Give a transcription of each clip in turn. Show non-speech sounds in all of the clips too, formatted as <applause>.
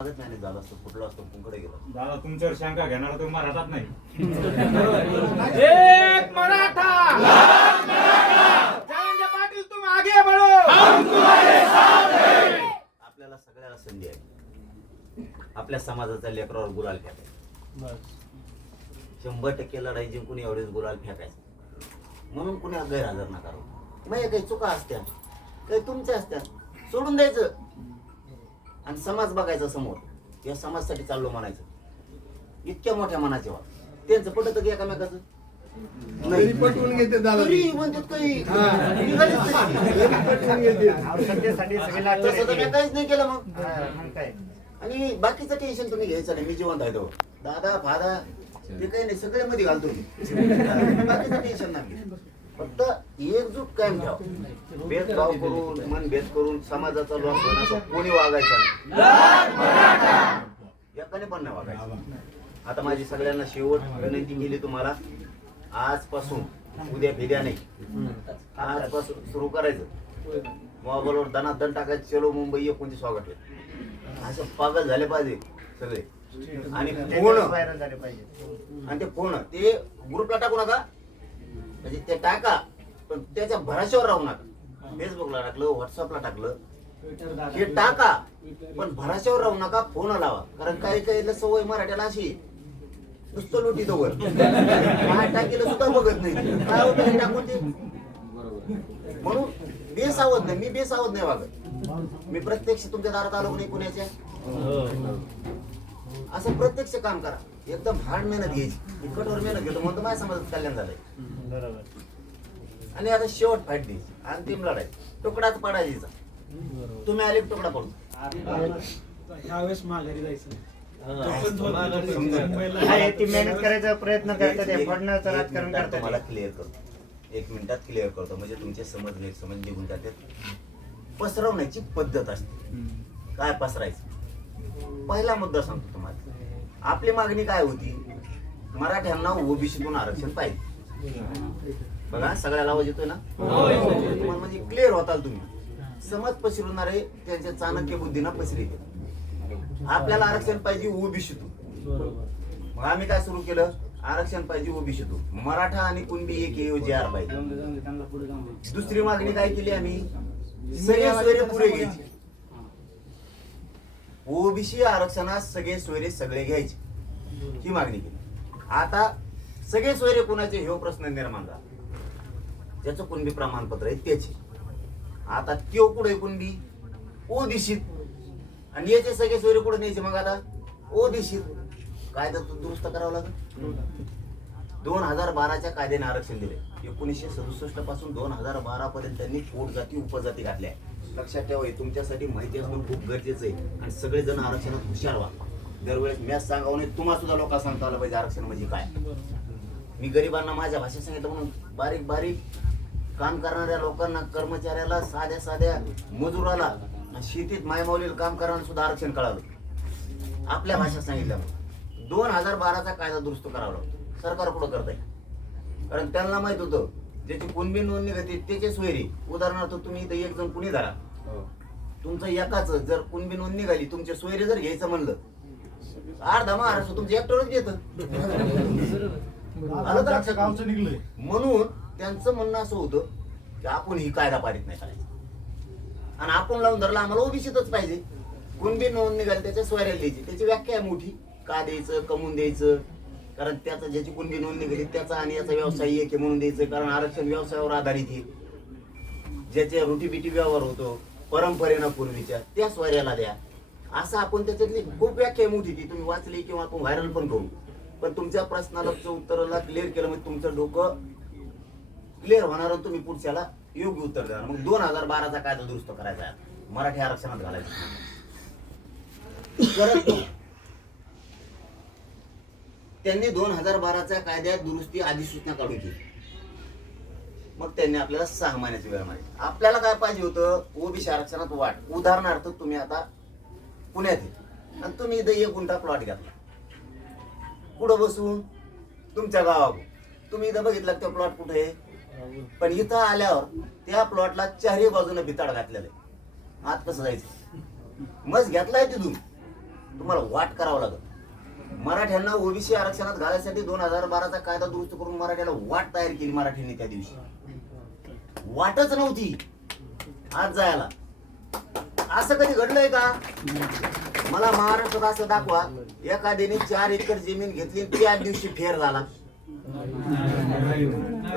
मागत नाही झालं असतं फुटलं असतं कुंकडे गेलं. दादा तुमच्यावर शंका घेणार तो मराठात नाही. <laughs> एक मराठा! जयंत पाटील तुम आगे बढ़ो! आपल्याला सगळ्याला संधी आहे. आपल्या समाजाचा लेकरावर गुलाल फेकायचा. शंभर टक्के लढाई जिंकून एवढेच गुलाल फेकायचं. म्हणून कुणी गैरहजर नका मग काही चुका असत्या काही तुमच्या असत्या. सोडून द्यायचं. आणि समाज बघायचा समोर. या समाजासाठी चाललो म्हणायचं. इतक्या मोठ्या मनाचे वा त्यांचं पटत की एकामेकाचं? तरी पटवून घेते दादा. तरी म्हणतात काही निघालीच तशी. तरी पटवून घेते. तसं तर मी काहीच नाही केलं मग. आणि बाकीचं टेन्शन तुम्ही घ्यायचं नाही. मी जिवंत आहे तो दादा फादा ते काही नाही. सगळे मध्ये घालतो मी. बाकीचं टेन्शन नाही. फक्त एकजूट कायम ठेवा. भेदभाव करून मन भेद करून समाजाचा लॉस होण्याचा कोणी वागायचा नाही. एकाने पण नाही वागायचं. आता माझी सगळ्यांना शेवट विनंती केली तुम्हाला आजपासून उद्या फिद्या नाही. आजपासून सुरू करायचं. मोबाईलवर दना दण टाकायचं. चलो मुंबई एकोणतीस वागटले. असं पागल झाले पाहिजे सगळे. आणि पूर्ण आणि ते पूर्ण ते ग्रुपला टाकू नका. म्हणजे ते टाका पण त्याच्या भराशावर राहू नका. फेसबुकला टाकलं व्हॉट्सअपला टाकलं हे टाका पण भराशावर राहू नका फोन लावा. कारण काही काही सवय मराठ्याला अशी नुसतं लोटी वर. काय टाकेलं सुद्धा बघत नाही. काय होतं हे टाकून ते म्हणून बेसावत नाही मी बेसावत नाही वागत. मी प्रत्यक्ष तुमच्या दारात आलो नाही कुणाच्या असं प्रत्यक्ष काम करा. एकदम हार्ड मेहनत घ्यायची. मी कठोर मेहनत घेतो म्हणतो माझ्या समाजात कल्याण झालंय. आणि आता शेवट फाईट द्यायची. अंतिम लढाई. तुकडाच पडायचा तुम्ही आले की तुकडा पडू. ह्यावेळेस माघारी जायचं. आहे, ती मेहनत करायचा प्रयत्न करतात ते फडण्याचं राजकारण करतात. तुम्हाला क्लिअर करतो. एक मिनिटात क्लिअर करतो. म्हणजे तुमचे समज नाही समज निघून जातात. पसरवण्याची पद्धत असते. काय पसरायचं? पहिला मुद्दा सांगतो तुम्हाला. आपली मागणी काय होती? मराठ्यांना ओबीसीतून आरक्षण पाहिजे. बघा सगळ्याला आवाज येतोय ना? तुम्हाला म्हणजे क्लिअर होताल तुम्ही. समज पसरवणारे त्यांच्या चाणक्य बुद्धीना पसरते आपल्याला आरक्षण पाहिजे ओबीसीतून. मग आम्ही काय सुरू केलं? आरक्षण पाहिजे ओबीसीतून. मराठा आणि कुणबी एक ऐवजी आर पाहिजे दुसरी मागणी काय केली आम्ही? सगळे सोयरे पुरे घ्यायचे. ओबीसी आरक्षणात सगळे सोयरे सगळे घ्यायचे. ही मागणी केली. आता सगळे सोयरे कुणाचे? हे प्रश्न निर्माण झाला. ज्याचं कुणबी प्रमाणपत्र आहे त्याचे. आता त्यो कुठे कुणबी ओबीसीत आणि याचे सगळे सोयरे कुठे न्यायचे मग आता? ओबीसीत कायदा तो दुरुस्त करावा लागेल. दोन हजार बाराच्या कायद्याने आरक्षण दिले एकोणीसशे सदुसष्टपासून दोन हजार बारा पर्यंत त्यांनी पोट जाती उपजाती घातल्या. लक्षात ठेवा हे तुमच्यासाठी माहिती असणं खूप गरजेचं आहे. आणि सगळेजण आरक्षणात हुशार व्हा. दरवेळेस मॅच सांगावं नाही तुम्हाला सुद्धा लोकांना सांगता आलं पाहिजे आरक्षण म्हणजे काय. मी गरिबांना माझ्या भाषेत सांगितलं म्हणून बारीक बारीक काम करणाऱ्या लोकांना कर्मचाऱ्याला साध्या साध्या मजुराला आणि शेतीत मायमावलेलं काम करणाऱ्या सुद्धा आरक्षण कळालं. आपल्या भाषेत सांगितलं दोन हजार बाराचा कायदा दुरुस्त करावा लागतो. सरकार पुढं करत आहे कारण त्यांना माहीत होतं ज्याची कुणबी नोंदणी घेते त्याचे सोयरी उदाहरणार्थ तुम्ही इथं एक जण कुणी धरा तुमचं एकाच जर कुणबी नोंदणी घाली तुमचे सोयरे जर घ्यायचं म्हणलं अर्धा महाराष्ट्र तुमचं एकटरच घेत. आलं तर लक्षात म्हणून त्यांचं म्हणणं असं होतं की आपण ही कायदा पारित नाही करायचा. आणि आपण लावून धरला आम्हाला ओबीसीतच पाहिजे. कुणबी नोंद निघाली त्याच्या सोयऱ्याला द्यायची. त्याची व्याख्या आहे मोठी. का द्यायचं कमवून द्यायचं? कारण त्याचा ज्याची कुणबी नोंद निघाली त्याचा आणि याचा व्यवसाय एक म्हणून द्यायचं. कारण आरक्षण व्यवसायावर आधारित आहे. ज्याच्या रुटीबिटी व्यवहार होतो. परंपरेनं पूर्वीच्या त्या स्वऱ्याला द्या. असं आपण त्याच्यातली खूप व्याख्या मोठी ती तुम्ही वाचली किंवा आपण व्हायरल पण करू. पण तुमच्या प्रश्नाला उत्तराला क्लिअर केलं म्हणजे तुमचं डोकं क्लिअर होणार तुम्ही पुढच्याला योग्य उत्तर देणार. मग दोन हजार बाराचा कायदा दुरुस्त करायचा मराठी आरक्षणात घालायचं. परंतु त्यांनी दोन हजार बाराच्या कायद्यात दुरुस्ती अधिसूचना काढून केली मग त्यांनी आपल्याला सहा महिन्याची वेळ मागितली. आपल्याला काय पाहिजे होतं? ओबीसी आरक्षणात वाढ. उदाहरणार्थ तुम्ही आता पुण्यात आहे. आणि तुम्ही इथं एक गुंठा प्लॉट घेतला. कुठं बसून तुमच्या गावाकडून. तुम्ही इथं बघितलं त्या तो प्लॉट कुठे? आहे पण इथं आल्यावर त्या प्लॉटला चारही बाजूने भिताड घातलेलं. आहे आत कसं जायचं? मग घेतलाय तिथून. तुम्हाला वाट करावं लागत मराठ्यांना ओबीसी आरक्षणात घालायसाठी दोन हजार बाराचा कायदा दुरुस्त करून मराठ्याला वाट तयार केली मराठ्यांनी त्या दिवशी. वाटच नव्हती. आज जायला. असं कधी घडलंय का? मला महाराष्ट्रात असं दाखवा एखाद्याने चार एकर जमीन घेतली त्याच दिवशी फेर झाला.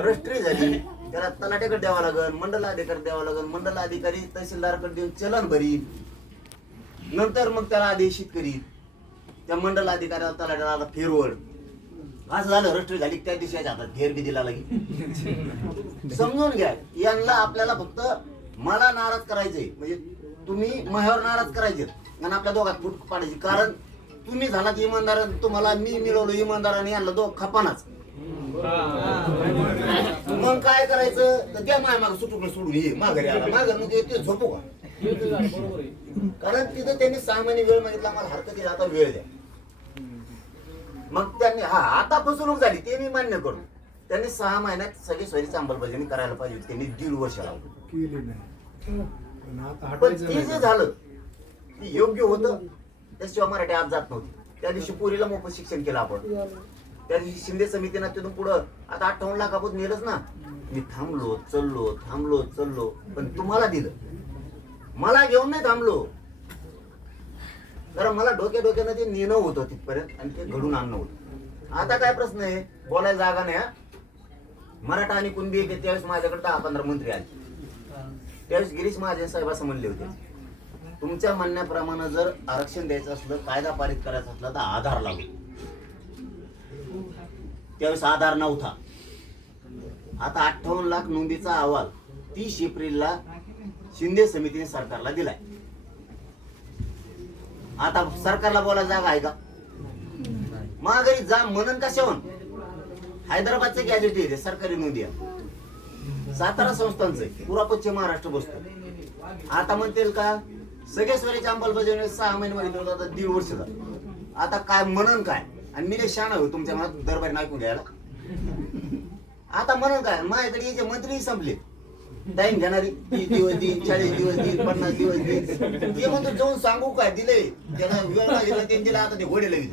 रस्ट्री झाली. त्याला तलाट्याकडे द्यावा लागल मंडल अधिकारी द्यावा लागल मंडल अधिकारी तहसीलदारकडे देऊन चलन भरील नंतर मग त्याला आदेशित करील त्या मंडल अधिकाऱ्याला तलाट्याला फेरवड असं झालं रजिस्ट्री झाली त्या दिवशी हातात. फेर बी दिला लागेल <laughs> समजून घ्या. यांना आपल्याला फक्त मला नाराज करायचंय. म्हणजे तुम्ही माझ्यावर नाराज करायचे आणि आपल्या दोघात फूट पाडायची. कारण तुम्ही झालात इमानदार तुम्हाला मी मिळवलं इमानदाराने यांना दोघ खपानाच. मग काय करायचं? तर त्या माय माग सुटून सोडून ये. माघारी आला माघारी म्हणजे ते झोपू का? कारण तिथं त्यांनी सहा महिने वेळ मागितला. मला हरकत आता वेळ द्या. मग त्यांनी हा आता फसवणूक झाली ते मी मान्य करतो त्यांनी सहा महिन्यात सगळी सोयीची अंमलबजावणी करायला पाहिजे होती. त्यांनी दीड वर्ष लावलं केली नाही. पण आता पण हटायचं ते जे नाही. झालं ते योग्य होतं. त्याशिवाय मराठी आज जात नव्हती. त्या दिवशी पोरीला मोफत शिक्षण केलं आपण. त्या दिवशी शिंदे समितीनं तिथून पुढं आता अठ्ठावन्न लाखापूर नेलंच ना. मी थांबलो चललो थांबलो चललो पण तुम्हाला दिलं. मला घेऊन नाही थांबलो. कारण मला डोक्या डोक्यानं ते नेणं होतं तिथपर्यंत आणि ते घडून आणणं होतं. आता काय प्रश्न आहे? बोलायला जागा नाही हा? मराठा आणि कुणबी एक त्यावेळेस माझ्याकडे दहा पंधरा मंत्री आले. त्यावेळेस गिरीश महाजन साहेब असं म्हणले होते तुमच्या म्हणण्याप्रमाणे जर आरक्षण द्यायचं असलं कायदा पारित करायचा असला तर आधार लागू त्यावेळेस आधार नव्हता. आता अठ्ठावन्न लाख नोंदीचा अहवाल तीस एप्रिलला शिंदे समितीने सरकारला दिलाय. आता सरकारला बोला जागा आहे का? महागाई जा म्हणन कशावर हैदराबादचे गॅजेट येते सरकारी नोंदी सातारा संस्थांचं आहे. पुरा पश्चिम महाराष्ट्र बसतो. आता म्हणतील का सगळेस्वरीची अंमलबजावणी सहा महिने मागितलं होतं आता दीड वर्ष झालं. आता काय म्हणन काय? आणि मी शाणा हो तुमच्या मनात दरबारी ऐकून घ्यायला. आता म्हणून काय? माझ्याकडे याचे मंत्री संपले टाइम घेणारी. तीस दिवस देईन चाळीस दिवस देईन पन्नास दिवस देईन. ते म्हणतो जाऊन सांगू काय दिले त्याला वेळ मागितला त्यांनी दिला आता ते घोडे लगेच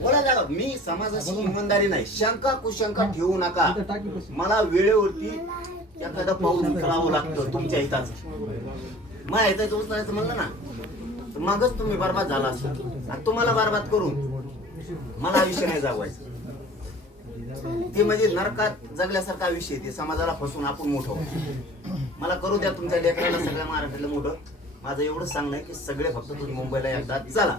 बोला दादा मी समाजाशी इमानदारी नाही. शंका कुशंका ठेवू नका. मला वेळेवरती एखादं पाऊल उचलावं लागतं तुमच्या हिताचं. माझ्या हिताचं उचलायचं म्हणलं ना मगच तुम्ही बरबाद झाला आणि तुम्हाला बरबाद करून मला आयुष्य नाही जागवायचं. ते म्हणजे नरकात जगल्यासारखा विषय ते समाजाला फसून आपण मोठं मला करू द्या तुमच्या लेकराला सगळ्या महाराष्ट्राला मोठं. माझं एवढं सांगणं आहे की सगळे फक्त तुम्ही मुंबईला एकदा चला.